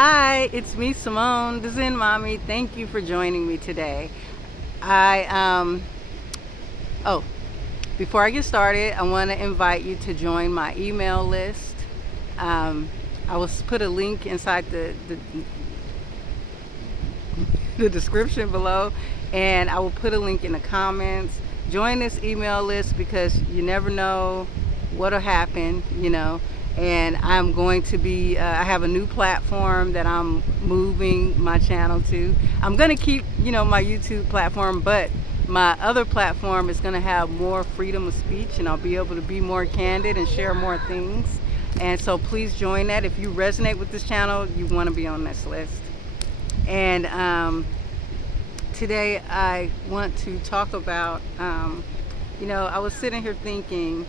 Hi, it's me, Simone, the Zen Mommy. Thank you for joining me today. Oh, before I get started, I want to invite you to join my email list. Um, I will put a link inside the description below, and I will put a link in the comments. Join this email list because you never know what'll happen. And I'm going to be, I have a new platform that I'm moving my channel to. I'm going to keep, my YouTube platform, but my other platform is going to have more freedom of speech, and I'll be able to be more candid and share more things. And so please join that. If you resonate with this channel, you want to be on this list. And today I want to talk about, I was sitting here thinking,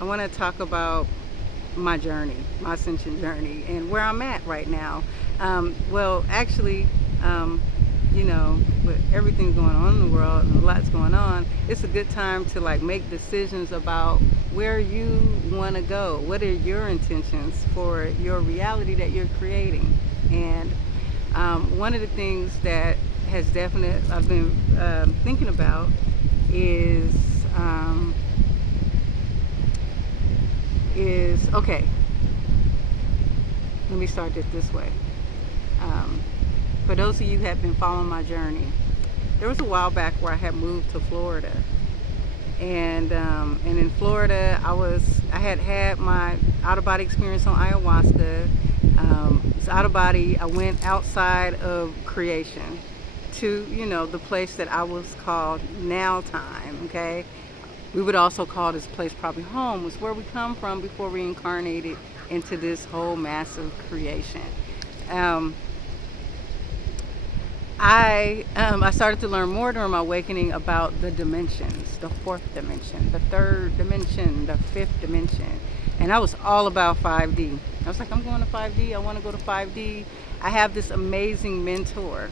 I want to talk about my journey, my Ascension journey, and where I'm at right now. With everything going on in the world and lots going on, it's a good time to make decisions about where you want to go. What are your intentions for your reality that you're creating? And one of the things that I've been thinking about is okay. Let me start it this way. For those of you who have been following my journey, there was a while back where I had moved to Florida, and in Florida, I had my out of body experience on ayahuasca. It's out of body. I went outside of creation to the place that I was called now time. Okay, we would also call this place probably home. Was where we come from before we incarnated into this whole massive creation. I started to learn more during my awakening about the dimensions, the fourth dimension, the third dimension, the fifth dimension. And I was all about 5D. I was like, I'm going to 5D. I want to go to 5D. I have this amazing mentor,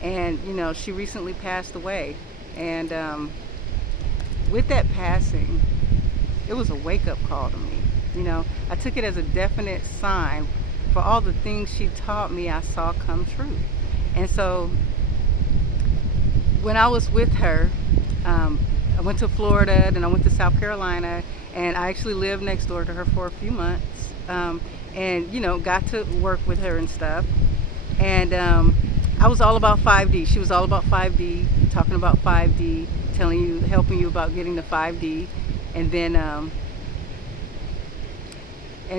and she recently passed away. And with that passing, it was a wake-up call to me. I took it as a definite sign for all the things she taught me I saw come true. And so when I was with her, I went to Florida, then I went to South Carolina, and I actually lived next door to her for a few months, and got to work with her and stuff. And I was all about 5D. She was all about 5D, talking about 5D, helping you about getting to 5D. And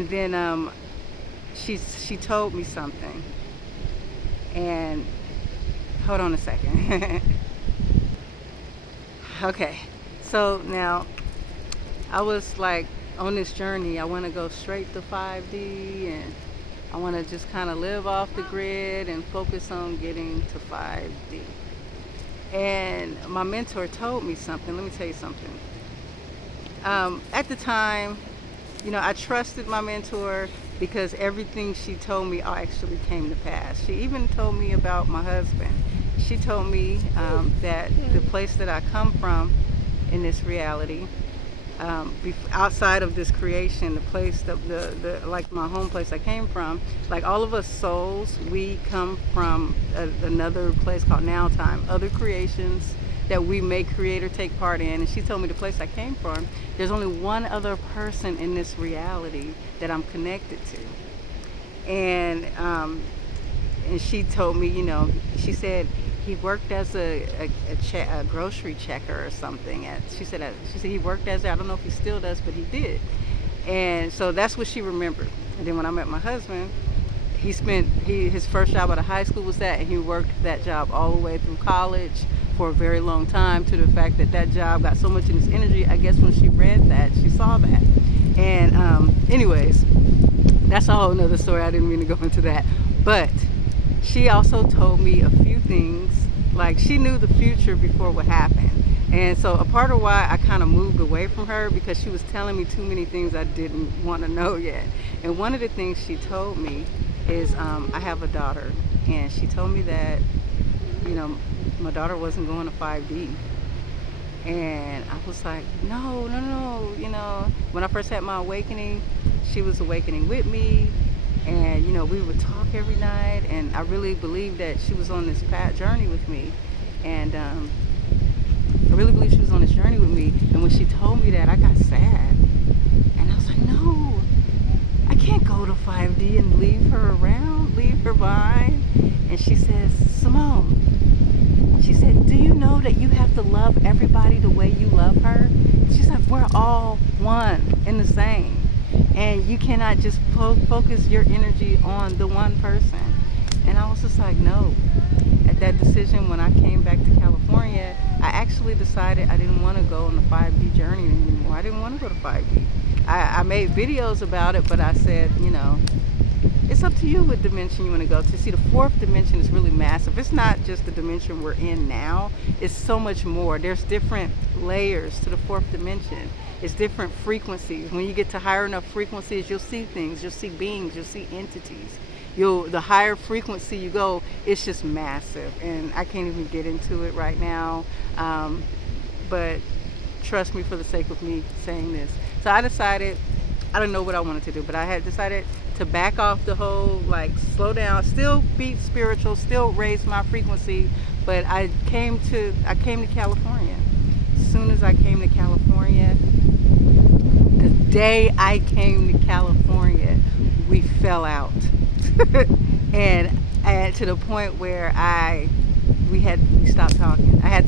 then she told me something. And hold on a second. Okay, so now I was on this journey. I want to go straight to 5D, and I want to just kind of live off the grid and focus on getting to 5D. And my mentor told me something. Let me tell you something. At the time, I trusted my mentor because everything she told me actually came to pass. She even told me about my husband. She told me that the place that I come from in this reality, outside of this creation, the place the my home place I came from, all of us souls, we come from another place called now time, other creations that we may create or take part in. And she told me the place I came from, there's only one other person in this reality that I'm connected to. And she told me, she said he worked as a grocery checker or something. She said he worked as, I don't know if he still does, but he did. And so that's what she remembered. And then when I met my husband, his first job out of high school was that, and he worked that job all the way through college for a very long time, to the fact that job got so much in his energy. I guess when she read that, she saw that. And anyways, that's a whole nother story. I didn't mean to go into that. But she also told me a few things, she knew the future before what happened. And so a part of why I kind of moved away from her, because she was telling me too many things I didn't want to know yet. And one of the things she told me is I have a daughter, and she told me that my daughter wasn't going to 5D. And I was like, no. When I first had my awakening, she was awakening with me. And we would talk every night, and I really believed that she was on this path journey with me. And I really believe she was on this journey with me. And when she told me that, I got sad. And I was like, no, I can't go to 5D and leave her around, leave her behind. And she says, Simone, she said, do you know that you have to love everybody the way you love her? She's like, we're all one and the same. And you cannot just focus your energy on the one person. And I was just like, no. At that decision, when I came back to California, I actually decided I didn't want to go on the 5D journey anymore. I didn't want to go to 5D. I made videos about it, but I said, it's up to you what dimension you want to go to. See, the fourth dimension is really massive. It's not just the dimension we're in now. It's so much more. There's different layers to the fourth dimension. It's different frequencies. When you get to higher enough frequencies, you'll see things, you'll see beings, you'll see entities. The higher frequency you go, it's just massive. And I can't even get into it right now. But trust me for the sake of me saying this. So I decided, I don't know what I wanted to do, but I had decided to back off the whole, slow down, still be spiritual, still raise my frequency. But I came to California. As soon as I came to California, the day I came to California, we fell out. and to the point where we stopped talking. I had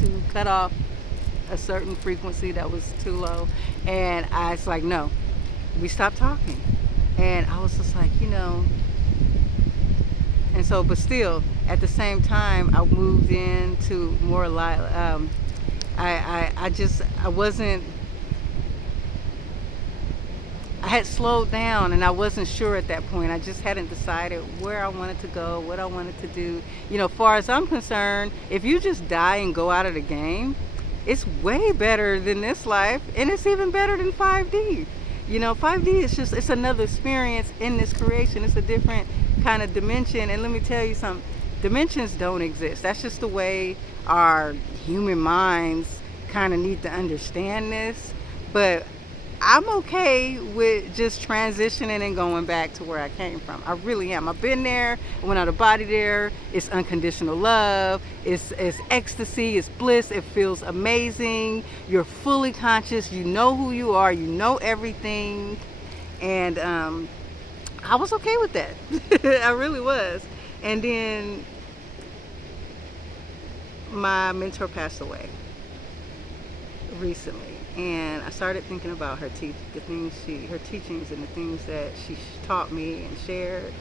to cut off a certain frequency that was too low, and I was like, no, we stopped talking. And I was just like, and so, but still, at the same time, I moved into more I had slowed down, and I wasn't sure at that point. I just hadn't decided where I wanted to go, what I wanted to do. As far as I'm concerned, if you just die and go out of the game, it's way better than this life, and it's even better than 5D. 5D is it's another experience in this creation. It's a different kind of dimension. And let me tell you something, dimensions don't exist. That's just the way our human minds kind of need to understand this. But I'm okay with just transitioning and going back to where I came from. I really am. I've been there, I went out of body there. It's unconditional love. It's ecstasy. It's bliss. It feels amazing. You're fully conscious. You know who you are. You know everything. And I was okay with that. I really was. And then my mentor passed away recently. And I started thinking about her teachings and the things that she taught me and shared.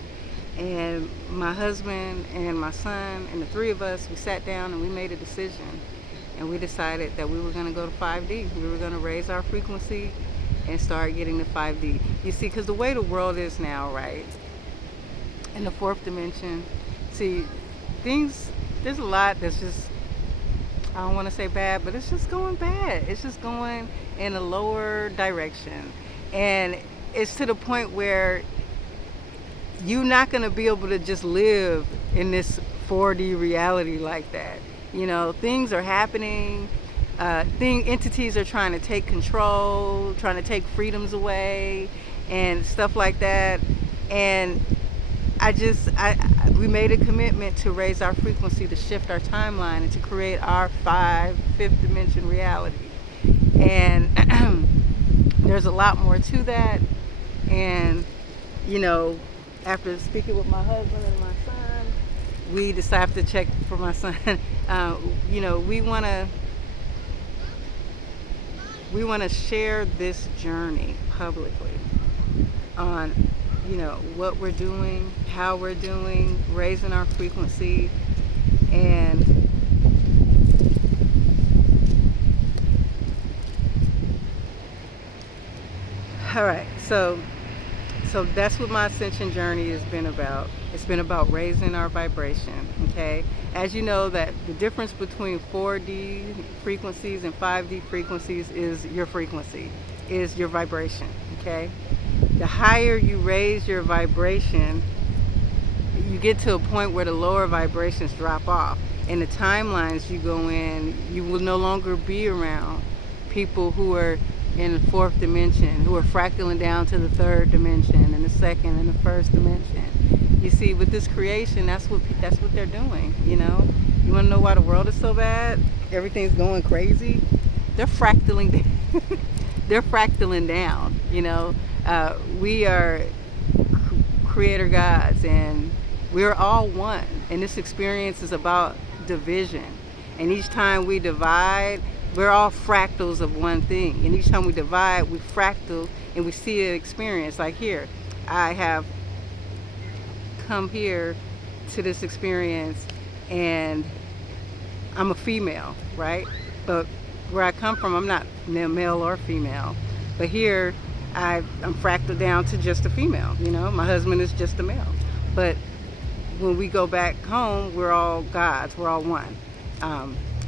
And my husband and my son and the three of us, we sat down and we made a decision. And we decided that we were going to go to 5D. We were going to raise our frequency and start getting to 5D. You see, because the way the world is now, right, in the fourth dimension, see, there's a lot that's just, I don't want to say bad, but it's just going bad. It's just going in a lower direction. And it's to the point where you're not going to be able to just live in this 4D reality like that. Things are happening. Entities are trying to take control, trying to take freedoms away and stuff like that. And we made a commitment to raise our frequency, to shift our timeline, and to create our fifth dimension reality. And there's a lot more to that. And, after speaking with my husband and my son, we decided to check for my son. We want to share this journey publicly on what we're doing, how we're doing, raising our frequency. And all right, so that's what my ascension journey has been about. It's been about raising our vibration, okay? As you know, that the difference between 4D frequencies and 5D frequencies is your frequency, is your vibration, okay? The higher you raise your vibration, you get to a point where the lower vibrations drop off. And the timelines you go in, you will no longer be around people who are in the fourth dimension who are fractaling down to the third dimension and the second and the first dimension. You see, with this creation, that's what they're doing. You know, you want to know why the world is so bad? Everything's going crazy. They're fractaling. They're fractaling down. You know, we are creator gods, and we're all one. And this experience is about division. And each time we divide, we're all fractals of one thing. And each time we divide, we fractal and we see an experience. Like here, I have come here to this experience and I'm a female, right? But where I come from, I'm not male or female. But here, I'm fractaled down to just a female. You know, my husband is just a male. But when we go back home, we're all gods. We're all one.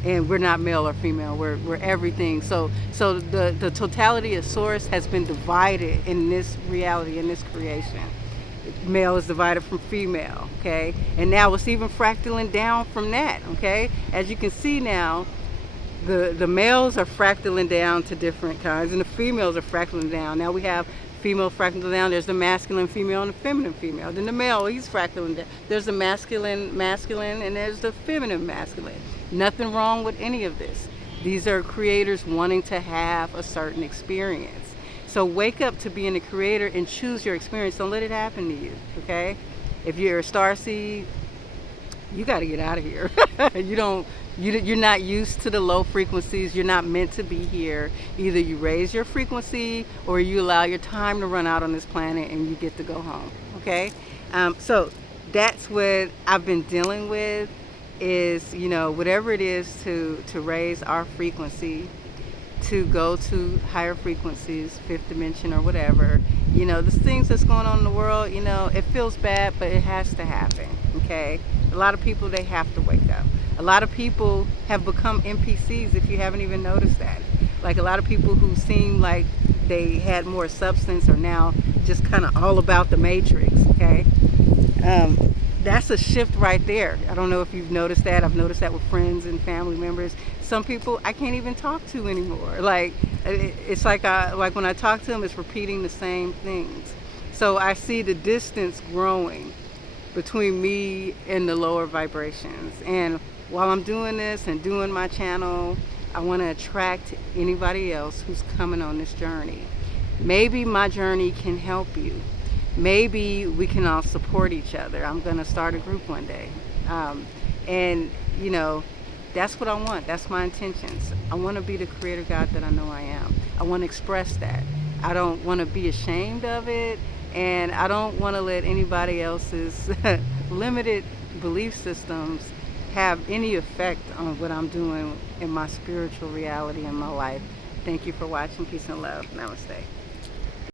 And we're not male or female. We're everything. So the totality of source has been divided in this reality, in this creation. Male is divided from female, okay? And now it's even fractaling down from that, okay? As you can see now, the males are fractaling down to different kinds, and the females are fractaling down. Now we have female fractaling down. There's the masculine female and the feminine female. Then the male, he's fractaling down. There's the masculine, and there's the feminine masculine. Nothing wrong with any of this. These are creators wanting to have a certain experience. So wake up to being a creator and choose your experience. Don't let it happen to you, okay? If you're a starseed, you got to get out of here. You're not used to the low frequencies. You're not meant to be here. Either you raise your frequency or you allow your time to run out on this planet and you get to go home, okay? So that's what I've been dealing with, is, you know, whatever it is to raise our frequency, to go to higher frequencies, fifth dimension or whatever. You know, the things that's going on in the world, you know, it feels bad, but it has to happen, okay? A lot of people, they have to wake up. A lot of people have become NPCs, if you haven't even noticed that. Like a lot of people who seem like they had more substance are now just kind of all about the matrix, okay? That's a shift right there. I don't know if you've noticed that. I've noticed that with friends and family members. Some people I can't even talk to anymore. Like, it's like when I talk to them, it's repeating the same things. So I see the distance growing between me and the lower vibrations. And while I'm doing this and doing my channel, I want to attract anybody else who's coming on this journey. Maybe my journey can help you. Maybe we can all support each other. I'm going to start a group one day. And, you know, that's what I want. That's my intentions. I want to be the creator God that I know I am. I want to express that. I don't want to be ashamed of it. And I don't want to let anybody else's limited belief systems have any effect on what I'm doing in my spiritual reality in my life. Thank you for watching. Peace and love. Namaste.